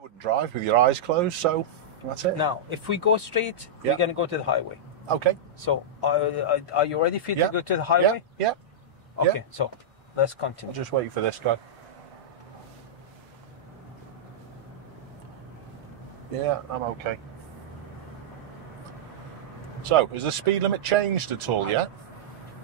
You wouldn't drive with your eyes closed, so that's it. Now, if we go straight, we're going to go to the highway. Okay. So, are you ready for you to go to the highway? Yeah. Okay, so let's continue. I'll just wait for this guy. Yeah, I'm okay. So, has the speed limit changed at all yet?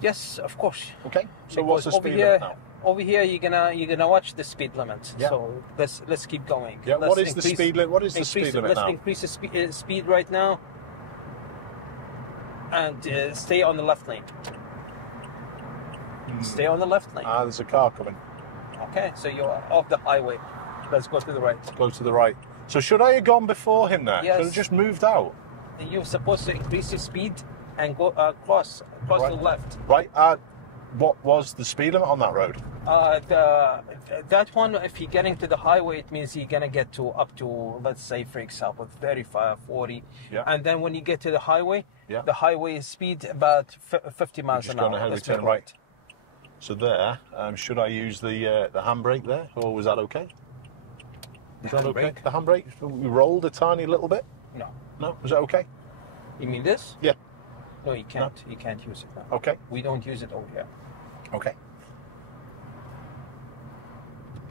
Yes, of course. Okay. So Because what's the speed limit now? Over here, you're gonna watch the speed limit. Yeah. So let's keep going. Yeah. Let's what is the speed limit? What is the speed limit now? Let's increase the speed right now, and stay on the left lane. Stay on the left lane. Ah, there's a car coming. Okay, so you're off the highway. Let's go to the right. Go to the right. So should I have gone before him there? Yes. Should I have just moved out? You're supposed to increase your speed and go cross Right. to the left. Right. What was the speed limit on that road? That one, if you're getting to the highway, it means you're gonna get to up to, let's say, for example, 35, 40. Yeah. And then when you get to the highway, Yeah. the highway speed about 50 miles Just an hour. gone ahead, we Let's turn make right. So there, should I use the handbrake there, or was that okay? Is that okay? Handbrake? The handbrake? We rolled a tiny little bit. No. No, was that okay? You mean this? Yeah. No, you can't. You can't use it now. Okay. We don't use it over here. Okay.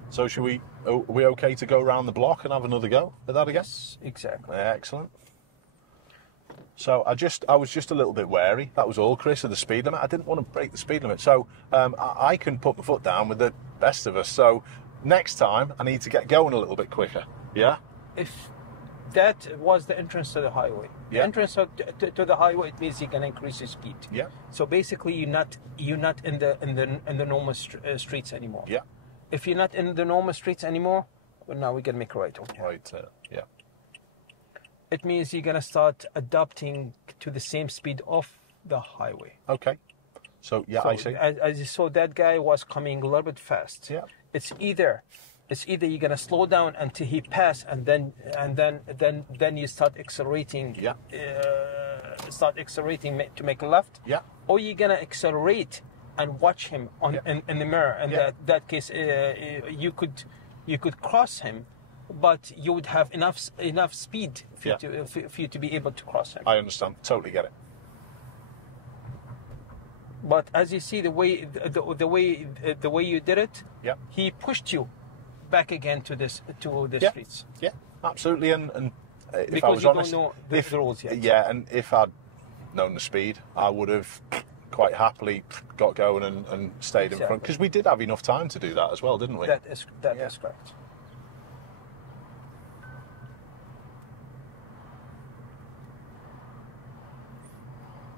So should we? Are we okay to go around the block and have another go at that again? Yes, exactly. Excellent. So I was just a little bit wary. That was all, Chris, of the speed limit. I didn't want to break the speed limit. So I can put my foot down with the best of us. So next time I need to get going a little bit quicker. Yeah. If that was the entrance to the highway, the Yeah. entrance to the highway, it means you can increase your speed. Yeah. So basically, you're not in the normal streets anymore. Yeah. If you're not in the normal streets anymore, well, now we're gonna make a right over here. Right. Yeah. It means you're gonna start adapting to the same speed of the highway. Okay. So yeah, So I see. as you saw, that guy was coming a little bit fast. Yeah. It's either you're gonna slow down until he pass, and then you start accelerating. Yeah. Start accelerating to make a left. Yeah. Or you're gonna accelerate and watch him in the mirror. And Yeah. that case, you could cross him, but you would have enough speed for you to be able to cross him. I understand. Totally get it. But as you see, the way you did it, Yeah. he pushed you back again to the Yeah. streets. Yeah. Absolutely. And if Because I was you honest, don't know the rules yet. Yeah, and if I'd known the speed, I would have quite happily got going and stayed in front, because we did have enough time to do that as well, didn't we? That is correct.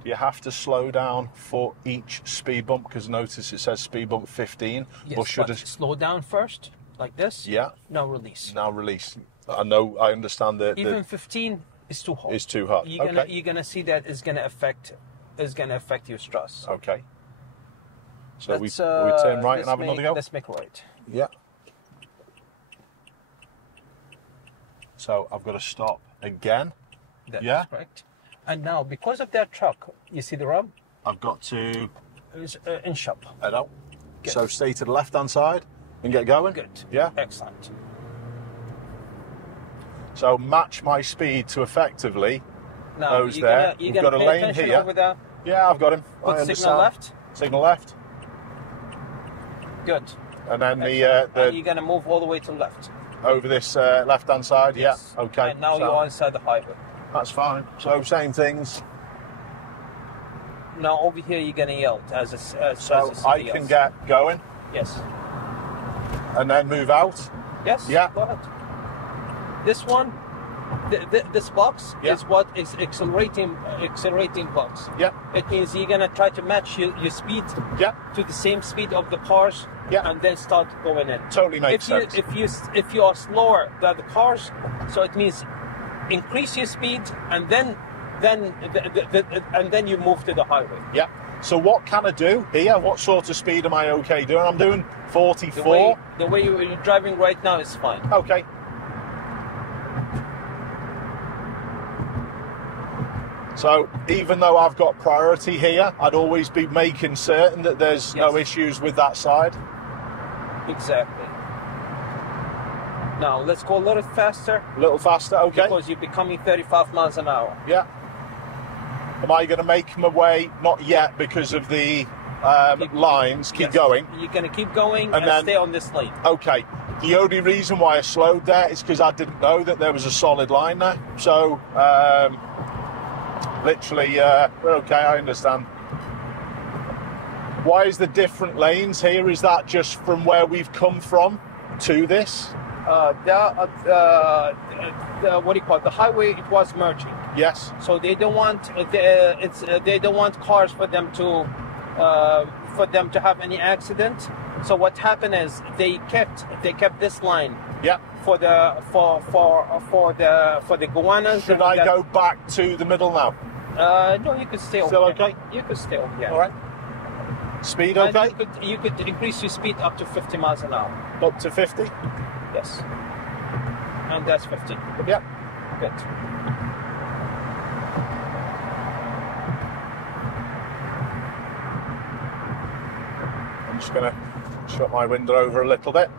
Do you have to slow down for each speed bump? Because notice it says speed bump 15. Yes, or should but slow down first, like this. Yeah. Now release. Now release. I know. I understand that. Even 15 is too hot. It's too hot. You're gonna see that is gonna affect your stress. Okay. So we turn right and have another go. Let's make right. Yeah. So I've got to stop again. That Yeah. is correct. And now, because of that truck, you see the rub? I've got to It's inch up. head out. Good. So stay to the left-hand side and get going. Good. Yeah. Excellent. So match my speed to effectively Now those you're there. Gonna, you're We've gonna got a pay lane attention here. over there. Yeah, I've got him. I Put understand. signal left. Signal left. Good. And then Excellent. the And you're gonna move all the way to the left. over this left-hand side. Yes. Yeah. Okay. And now So you're inside the highway. that's fine. So same things. Now over here you're gonna yell as So somebody I can else. get going Yes. and then move out. Yes. Yeah. Go ahead. This one, this box Yeah. is what is accelerating box. Yeah. It means you're gonna try to match your speed Yeah. to the same speed of the cars. Yeah. And then start going in. Totally makes sense. If you are slower than the cars, so it means increase your speed and then you move to the highway. Yeah. So what can I do here? What sort of speed am I okay doing? I'm doing 44. The way you're driving right now is fine. Okay. So even though I've got priority here, I'd always be making certain that there's no Yes. issues with that side. Exactly. Now let's go a little faster. A little faster, okay. Because you're becoming 35 miles an hour. Yeah. Am I going to make my way? Not yet, because of the lines. Keep going. You're going to keep going and then stay on this lane. Okay. The only reason why I slowed there is because I didn't know that there was a solid line there. So, literally, we're okay, I understand. Why is the different lanes here? Is that just from where we've come from to this? What do you call it? The highway, it was merging. Yes. So they don't want they don't want cars for them to have any accident. So what happened is they kept this line. Yeah. For the goannas. Should I go back to the middle now? No, you could stay over. Still here. okay? You could stay over here. All right. Speed okay? You could increase your speed up to 50 miles an hour. Up to 50? Yes. And that's 50. Yeah. Good. I'm just going to shut my window over a little bit.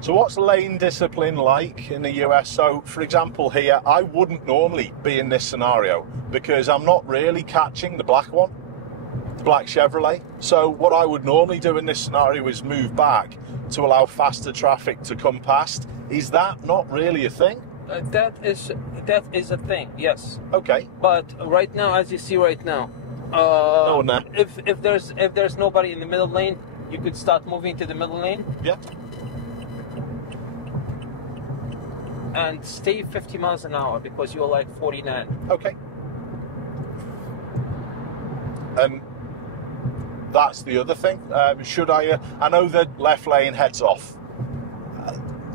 So what's lane discipline like in the US? So, for example, here, I wouldn't normally be in this scenario because I'm not really catching the black one, the black Chevrolet. So what I would normally do in this scenario is move back to allow faster traffic to come past. Is that not really a thing? That is a thing, yes. Okay. But right now, as you see right now, no one there. if there's nobody in the middle lane, you could start moving to the middle lane. Yeah. And stay 50 miles an hour because you're like 49. Okay. And that's the other thing. Should I know the left lane heads off.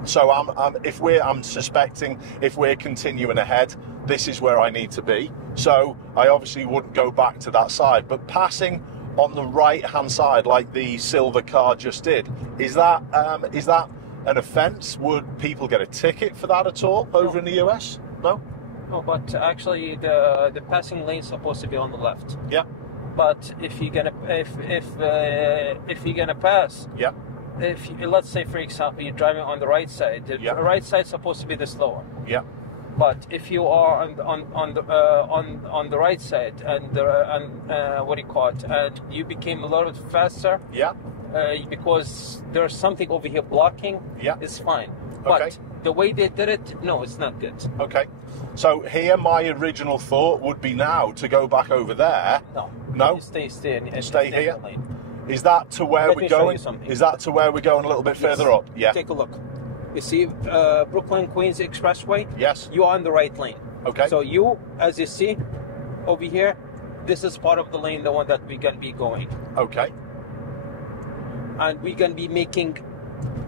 So I'm suspecting if we're continuing ahead, this is where I need to be. So I obviously wouldn't go back to that side, but passing on the right-hand side, like the silver car just did, is that an offence? Would people get a ticket for that at all over in the US? No? No, but actually the passing lane's supposed to be on the left. Yeah. But if you're gonna pass, yeah. Let's say for example you're driving on the right side, the yeah. right side's supposed to be the slower. Yeah. But if you are on the right side and what do you call it, and you became a little bit faster. Yeah. Because there's something over here blocking. Yeah. It's fine. Okay. But the way they did it, no, it's not good. Okay. So here, my original thought would be now to go back over there. No. No. Stay here. Is that to where we're going? Is that to where we're going a little bit further up? Yeah. Take a look. You see Brooklyn Queens Expressway? Yes. You are on the right lane. Okay. So you, as you see over here, this is part of the lane, the one that we're going to be going. Okay. And we're going to be making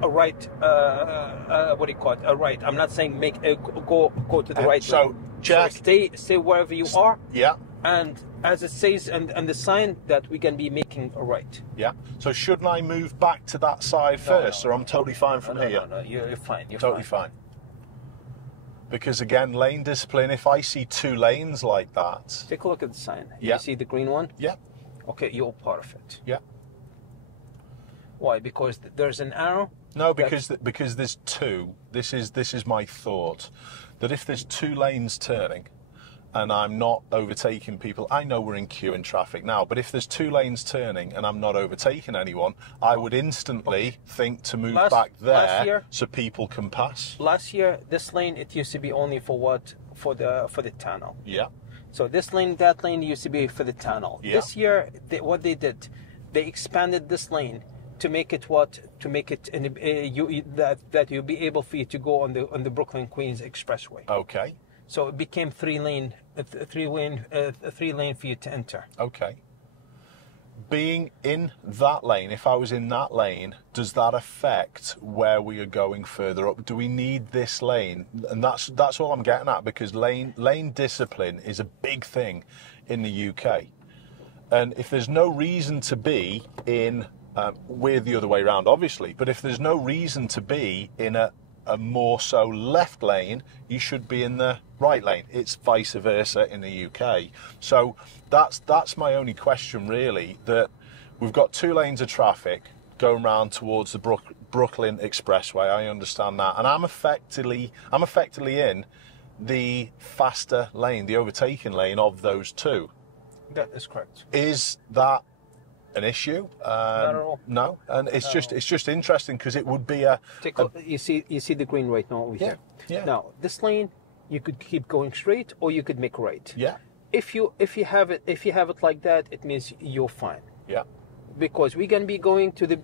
a right, what do you call it? A right. I'm not saying go to the right so, lane. Jack. So stay wherever you are. Yeah. And as it says on the sign that we can be making a right. Yeah. So shouldn't I move back to that side first, or I'm totally fine from here? No, you're fine. You're totally fine. Because again, lane discipline. If I see two lanes like that, take a look at the sign. Yeah. You see the green one? Yeah. Okay, you're part of it. Yeah. Why? Because there's an arrow. No, because there's two. This is my thought, that if there's two lanes turning, and I'm not overtaking people, I know we're in queue in traffic now, but if there's two lanes turning and I'm not overtaking anyone, I would instantly think to move back there so people can pass. Last year, this lane, it used to be only for what? For the tunnel. Yeah. So this lane, that lane used to be for the tunnel. Yeah. This year, what they did, they expanded this lane to make it what? To make it that you'll be able for you to go on the Brooklyn Queens Expressway. Okay. So it became three lane for you to enter. Okay. Being in that lane, if I was in that lane, does that affect where we are going further up? Do we need this lane? And that's all I'm getting at, because lane discipline is a big thing in the UK. And if there's no reason to be in, we're the other way around, obviously, but if there's no reason to be in a more so left lane, you should be in the right lane. It's vice versa in the UK. So that's my only question really, that we've got two lanes of traffic, going round towards the Brooklyn Expressway. I understand that, and I'm effectively in the faster lane, the overtaking lane of those two. That is correct. Is that an issue? Not at all. No, and it's just interesting because it would be you see the green right now over here. Yeah. Now this lane, you could keep going straight, or you could make a right. Yeah. If you have it like that, it means you're fine. Yeah. Because we're gonna be going to the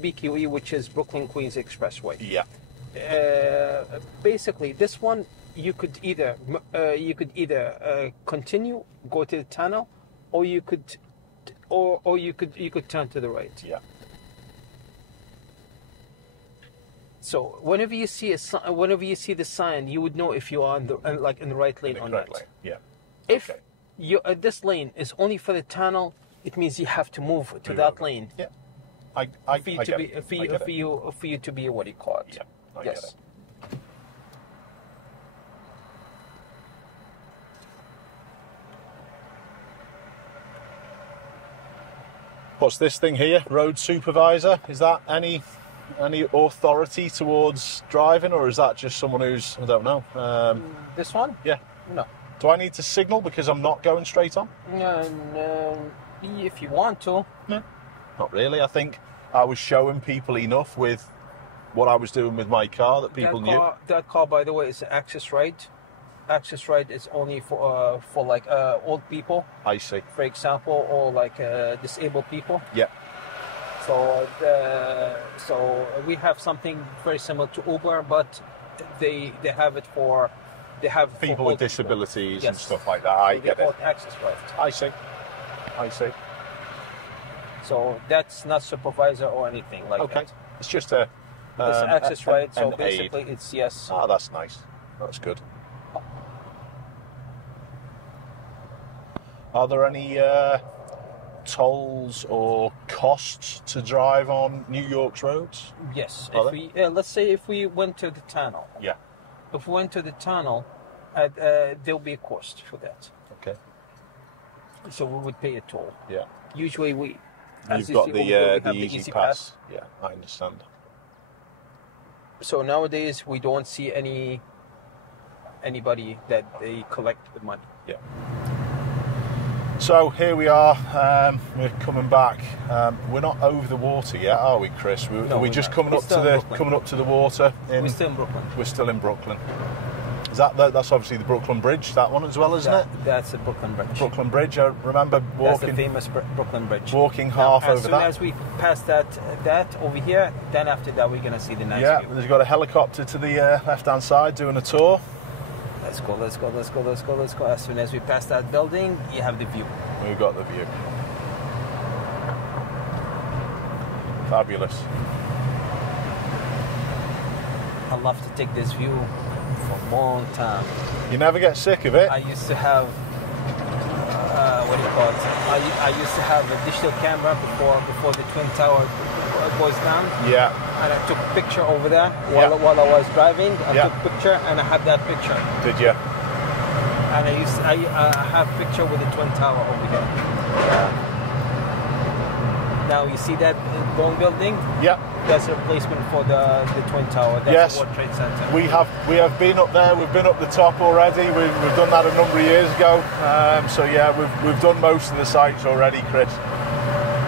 BQE, which is Brooklyn Queens Expressway. Yeah. Basically, this one you could either continue, go to the tunnel, or you could turn to the right. Yeah. So whenever you see the sign, you would know if you are in the right lane or not. Yeah. If this lane is only for the tunnel, it means you have to move to that lane. Yeah. For you to be what you call it. Yeah. I Yes. get it. What's this thing here? Road supervisor? Is that any authority towards driving, or is that just someone who's, I don't know? This one? Yeah. No. Do I need to signal because I'm not going straight on? No. If you want to. No. Not really. I think I was showing people enough with what I was doing with my car that people knew. That car, by the way, is access right. Access right is only for like old people. I see. For example, or like disabled people. Yeah. So we have something very similar to Uber, but they have it for people with disabilities and yes. stuff like that. I get it. Access right. I see. So that's not supervisor or anything like that. It's just a. It's access right. So an basically, aid. it's yes. Ah, that's nice. That's good. Are there any tolls or costs to drive on New York's roads? Yes. Let's say if we went to the tunnel. Yeah. If we went to the tunnel, there'll be a cost for that. Okay. So we would pay a toll. Yeah. Usually You've got the easy pass. Yeah, I understand. So nowadays we don't see anybody that they collect the money. Yeah. So here we are. We're coming back. We're not over the water yet, are we, Chris? Are we just coming up to the water? We're still in Brooklyn. We're still in Brooklyn. Is that's obviously the Brooklyn Bridge? That one as well, isn't it? That's the Brooklyn Bridge. Brooklyn Bridge. I remember walking. That's the famous Brooklyn Bridge. Walking half over that. As soon as we pass that over here, then after that we're gonna see the nice view. Yeah, there's got a helicopter to the left-hand side doing a tour. Let's go. As soon as we pass that building, you have the view. We've got the view. Fabulous. I love to take this view for a long time. You never get sick of it? I used to have, what do you call it? I used to have a digital camera before the Twin Tower goes down. Yeah. And I took a picture over there while I was driving. I took a picture and I had that picture. Did you? And I have a picture with the Twin Tower over here. Now you see that long building? Yeah. That's a replacement for the Twin Tower. That's the World Trade Center. We have been up there. We've been up the top already. We've done that a number of years ago. So yeah, we've done most of the sites already, Chris.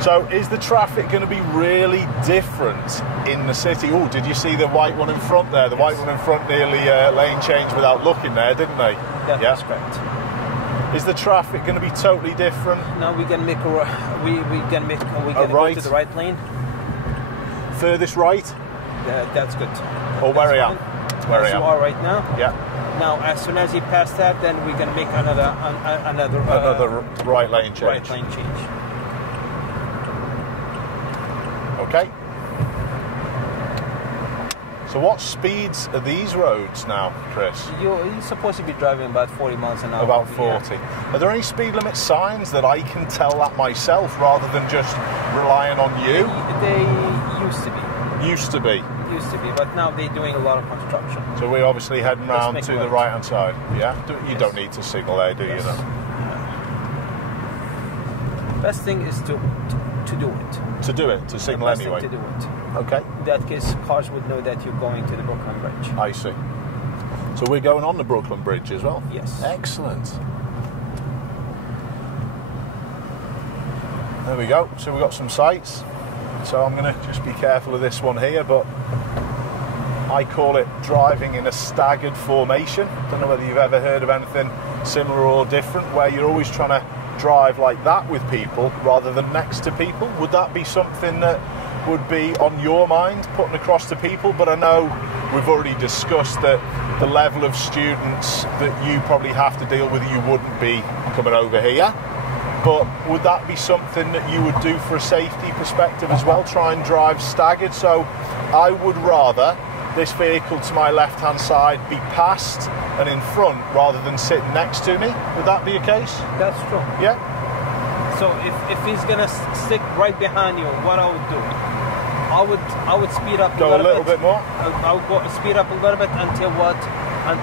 So is the traffic going to be really different in the city? Oh, did you see the white one in front there? The white one in front nearly lane changed without looking there, didn't they? That's correct. Is the traffic going to be totally different? No, we're going to go to the right lane. Furthest right? That's good. Or where I am? Where you are right now. Yeah. Now, as soon as you pass that, then we're going to make another right lane change. Right lane change. Okay. So what speeds are these roads now, Chris? You're supposed to be driving about 40 miles an hour. About 40. Are there any speed limit signs that I can tell that myself rather than just relying on you? They used to be. Used to be, but now they're doing a lot of construction. So we're obviously heading round to the right-hand side, yeah? You don't need to signal there, do you? No? Best thing is to to do it. To do it, to signal The best anyway. thing to do it. Okay. In that case, cars would know that you're going to the Brooklyn Bridge. I see. So we're going on the Brooklyn Bridge as well? Yes. Excellent. There we go. So we've got some sights. So I'm going to just be careful of this one here, but I call it driving in a staggered formation. Don't know whether you've ever heard of anything similar or different, where you're always trying to drive like that with people rather than next to people. Would that be something that would be on your mind, putting across to people? But I know we've already discussed that the level of students that you probably have to deal with, you wouldn't be coming over here. But would that be something that you would do for a safety perspective as well, try and drive staggered? So I would rather this vehicle to my left-hand side be past and in front rather than sitting next to me. Would that be a case? That's true. Yeah? So if he's gonna stick right behind you, what I would do? I would speed up Go a little bit more? I would go speed up a little bit until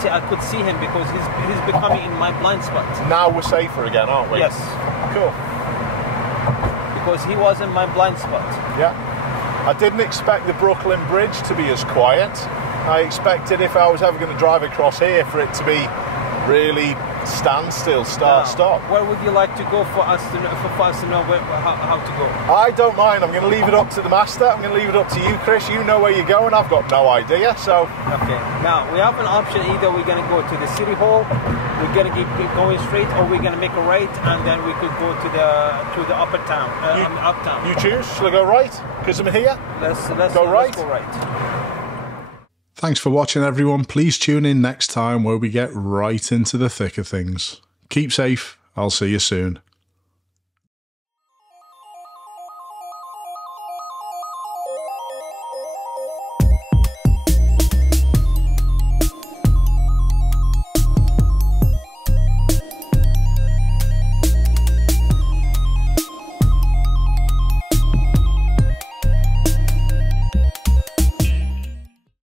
I could see him, because he's becoming in my blind spot. Now we're safer again, aren't we? Yes. Cool. Because he was in my blind spot. Yeah. I didn't expect the Brooklyn Bridge to be as quiet. I expected, if I was ever going to drive across here, for it to be really standstill, stop. Where would you like to go for us to know, how to go? I don't mind. I'm going to leave it up to the master. I'm going to leave it up to you, Chris. You know where you're going. I've got no idea. So. Okay. Now we have an option. Either we're going to go to the city hall, we're going to keep going straight, or we're going to make a right, and then we could go to the uptown. You choose. Shall I go right? Because I'm here. Let's go right. Let's go right. Thanks for watching, everyone. Please tune in next time where we get right into the thick of things. Keep safe. I'll see you soon.